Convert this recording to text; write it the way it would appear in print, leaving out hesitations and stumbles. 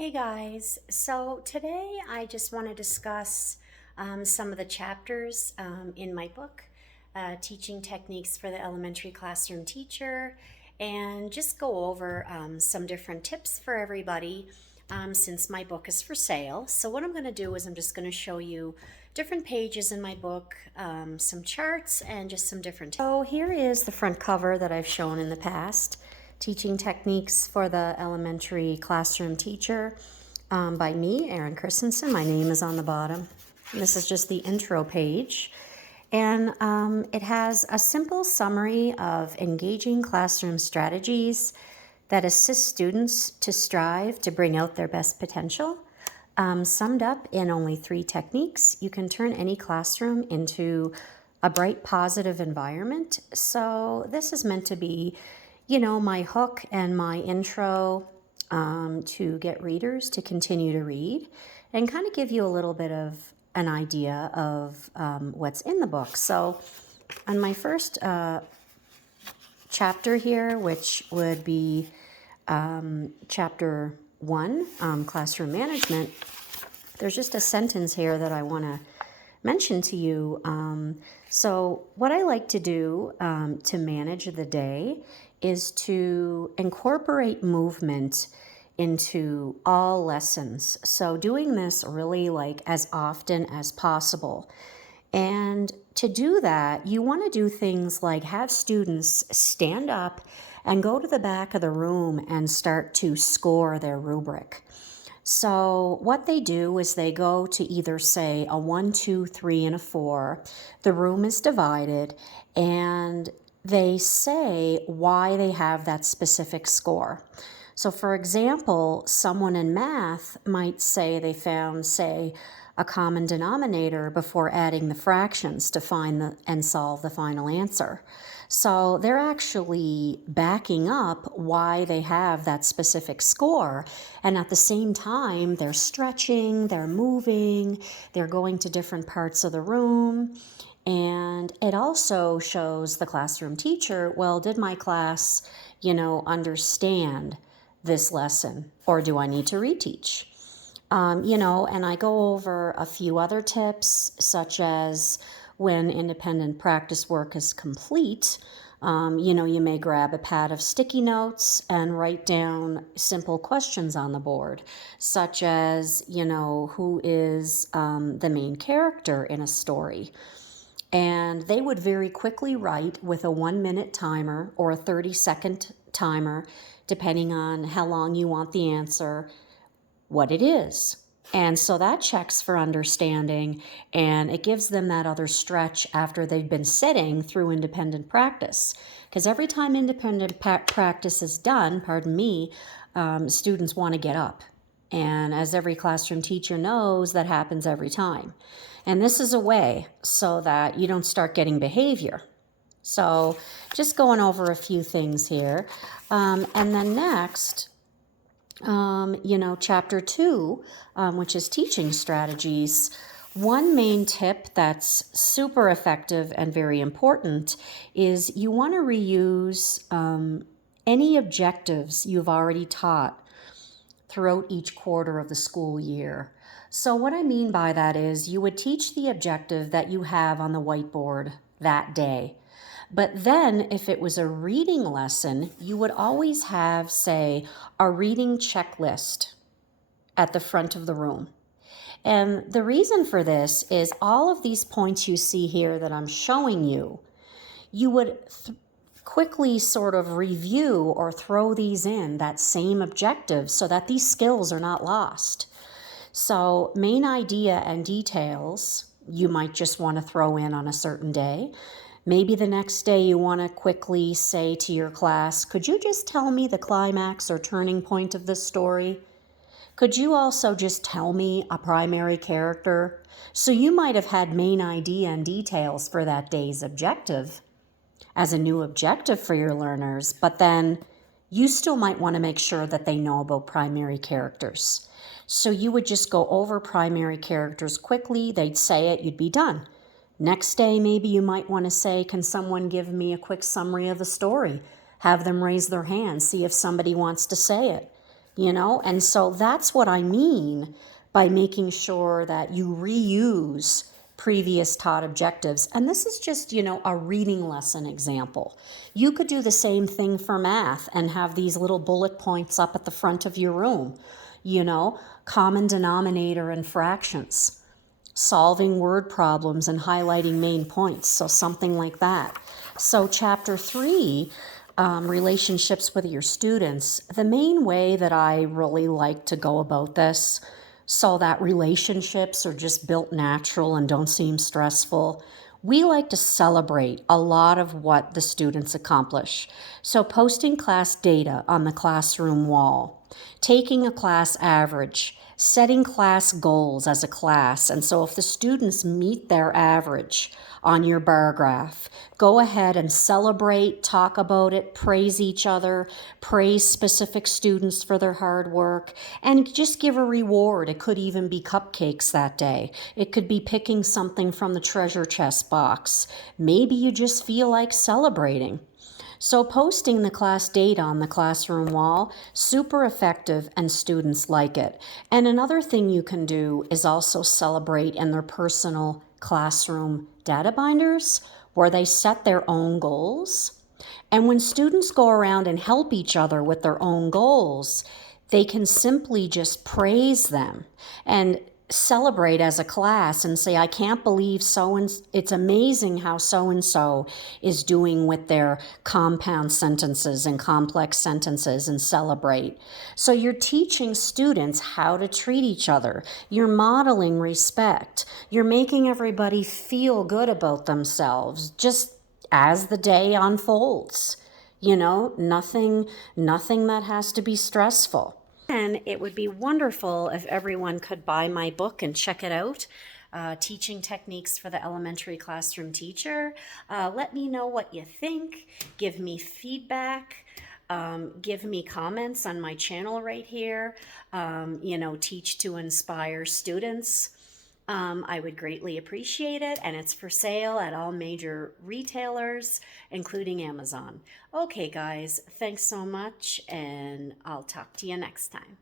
Hey guys, so today I just want to discuss some of the chapters in my book, Teaching Techniques for the Elementary Classroom Teacher, and just go over some different tips for everybody since my book is for sale. So, what I'm going to do is I'm just going to show you different pages in my book, some charts, and just some different tips. So, here is the front cover that I've shown in the past. Teaching Techniques for the Elementary Classroom Teacher by me, Erin Christensen. My name is on the bottom. And this is just the intro page. And it has a simple summary of engaging classroom strategies that assist students to strive to bring out their best potential. Summed up in only 3 techniques, you can turn any classroom into a bright, positive environment. So this is meant to be my hook and my intro to get readers to continue to read and kind of give you a little bit of an idea of what's in the book. So on my first chapter here, which would be chapter 1, classroom management, there's just a sentence here that I want to mention to you. So what I like to do to manage the day is to incorporate movement into all lessons. So doing this really as often as possible. And to do that, you want to do things like have students stand up and go to the back of the room and start to score their rubric. So what they do is they go to either say a 1, 2, 3, and a 4. The room is divided and they say why they have that specific score. So for example, someone in math might say they found, say, a common denominator before adding the fractions to find and solve the final answer. So they're actually backing up why they have that specific score. And at the same time, they're stretching, they're moving, they're going to different parts of the room. And it also shows the classroom teacher, well, did my class, understand this lesson, or do I need to reteach? And I go over a few other tips, such as when independent practice work is complete, you may grab a pad of sticky notes and write down simple questions on the board, such as, who is the main character in a story? And they would very quickly write with a 1-minute timer or a 30-second timer, depending on how long you want the answer, what it is. And so that checks for understanding, and it gives them that other stretch after they've been sitting through independent practice. Because every time independent practice is done, students want to get up. And as every classroom teacher knows, that happens every time. And this is a way so that you don't start getting behavior. So just going over a few things here. And then next, chapter 2, which is teaching strategies. One main tip that's super effective and very important is you want to reuse any objectives you've already taught throughout each quarter of the school year. So what I mean by that is you would teach the objective that you have on the whiteboard that day. But then if it was a reading lesson, you would always have, say, a reading checklist at the front of the room. And the reason for this is all of these points you see here that I'm showing you, you would quickly sort of review or throw these in, that same objective, so that these skills are not lost. So main idea and details you might just want to throw in on a certain day. Maybe the next day you want to quickly say to your class, could you just tell me the climax or turning point of this story? Could you also just tell me a primary character? So you might have had main idea and details for that day's objective as a new objective for your learners, but then you still might want to make sure that they know about primary characters. So you would just go over primary characters quickly, they'd say it, you'd be done. Next day, maybe you might want to say, can someone give me a quick summary of the story? Have them raise their hand, see if somebody wants to say it. you know? And so that's what I mean by making sure that you reuse previous taught objectives. And this is just, you know, a reading lesson example. You could do the same thing for math and have these little bullet points up at the front of your room, you know, common denominator and fractions, solving word problems and highlighting main points. So something like that. So chapter 3, relationships with your students. The main way that I really like to go about this so that relationships are just built natural and don't seem stressful, we like to celebrate a lot of what the students accomplish. So posting class data on the classroom wall, taking a class average, setting class goals as a class. And so if the students meet their average on your bar graph, go ahead and celebrate, talk about it, praise each other, praise specific students for their hard work, and just give a reward. It could even be cupcakes that day. It could be picking something from the treasure chest box. Maybe you just feel like celebrating. So posting the class data on the classroom wall, super effective, and students like it. And another thing you can do is also celebrate in their personal classroom data binders where they set their own goals. And when students go around and help each other with their own goals, they can simply just praise them and celebrate as a class and say, I can't believe it's amazing how so-and-so is doing with their compound sentences and complex sentences, and celebrate. So you're teaching students how to treat each other. You're modeling respect. You're making everybody feel good about themselves just as the day unfolds. You know, nothing that has to be stressful. And it would be wonderful if everyone could buy my book and check it out, Teaching Techniques for the Elementary Classroom Teacher. Let me know what you think. Give me feedback. Give me comments on my channel right here. You know, Teach to Inspire Students. I would greatly appreciate it, and it's for sale at all major retailers, including Amazon. Okay, guys, thanks so much, and I'll talk to you next time.